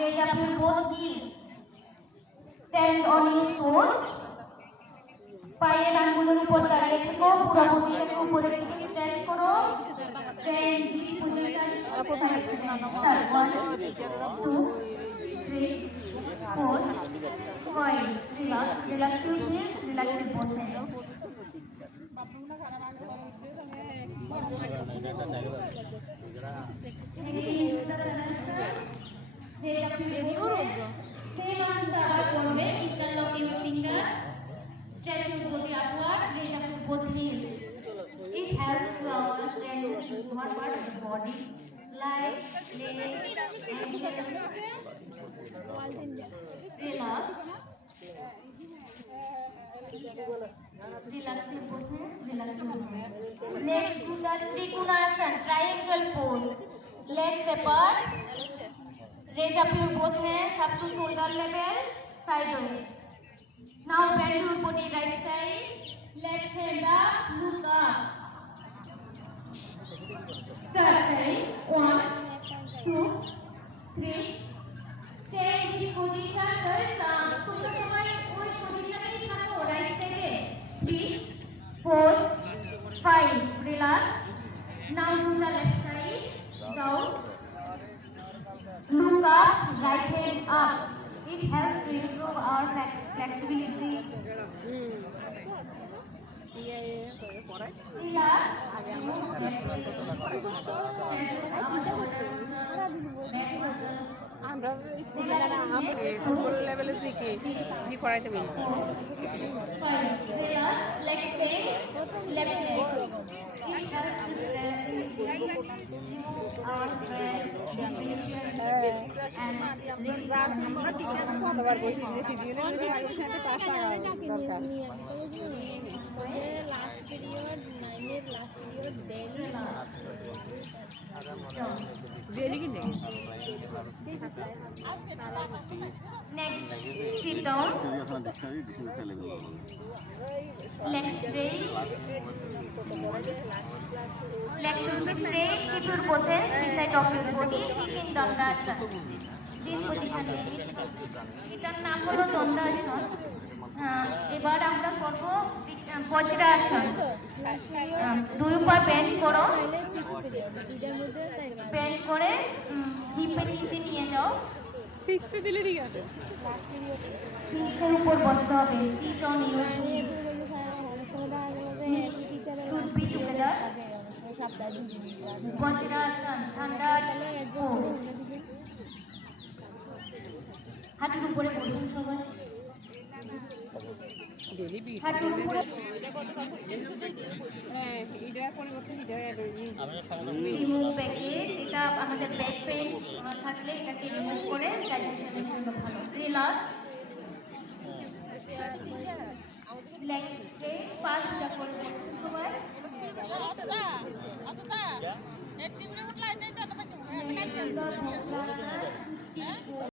raise up your both heels. Stand on your toes. পায়ের আঙ্গুলের উপর দাঁড়িয়ে থেকো, পুরো বডিটাকে উপরের দিকে স্ট্রেচ করো। Then this position. Start 1, 2, 3, 4, 5. Relax. Relax your heels. Relax your both hands. Raise up your both hands. Same answer করবে. Interlock your fingers. Stretch your body upward. Raise up your both heels. It helps to understand one part of the body, like leg, ankles. Relax. Relax your both hands. Relax your both hands. Next to the Trikonasana, triangle pose. Legs apart. Raise up your both hands up to shoulder level, sideways. Now bend your body right side. Left hand up, look up. Start time. 1, 2, 3. Stay in this position. Right side. 3, 4, 5. Relax. Now to the left side. Down. Look up, right hand up. It helps to improve our flexibility. Relax. আমরা football লেভেলে থেকে কি করাইতে পারি Relax. Leg stay. Left leg. It helps to আমরা teacher কতবার বলছি যে শিডিউলে যদি আগের সাথে পাস দরকার লাস্ট পিরিয়ড 9 এর লাস্ট পিরিয়ড ডেলি কি নেই Next, sit down. Legs straight. Legs should be straight. Keep your both hands beside of your body. Sit in Dandasana. This position limit. এটার নাম হলো দণ্ডাসন। এবার আমরা করব বজ্রাসন। দুই পা বেন্ড করো। বেন্ড করে হিপের নিচে নিয়ে যাও। 6th দিলে ঠিক আছে হিপের উপর বসতে হবে। Sit on your should be together. Vajrasana, thunder pose. হাঁটুর উপরে বসুন সবাই। হাঁটুর উপরে রিমুভ প্যাকেজ। এটা আমাদের ব্যাক পেইন থাকলে এটাকে রিমুভ করে ডাইজেশনের জন্য ভালো। রিল্যাক্স। লেগ স্ট্রেট, পা সোজা করে বসুন সবাই।